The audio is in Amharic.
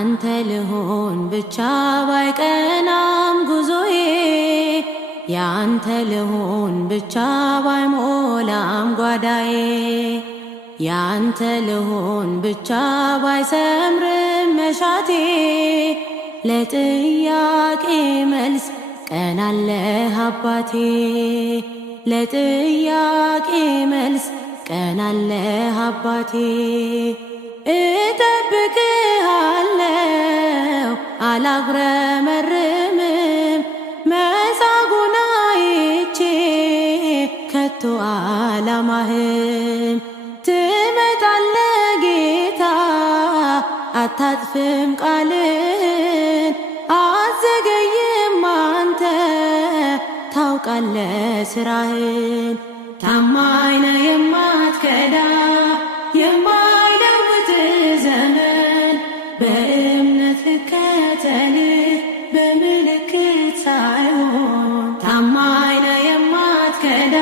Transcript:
ያንተ ልሆን ብቻ ባይቀናም ጉዞዬ ያንተ ልሆን ብቻ ባይሞላም ጓዳዬ ያንተ ልሆን ብቻ ባይሰምርም መሻቴ ለጥያቄ መልስ ቀናለህ አባቴ ለጥያቄ መልስ ቀናለህ አባቴ እጠብቅሃለሁ አላጉረመርምም መሳጉን አይቼ ከቶ አላማህም ትመጣለህ ጌታ አታጥፍም ቃልን አዘገይም አንተ ታውቃለህ ስራህን ታማኝ ነህ የማትከዳ የማይለውጥ ዘመን በእምነት ልከተልህ በምልክት ሳይሆን ታማኝ ነህ የማትከዳ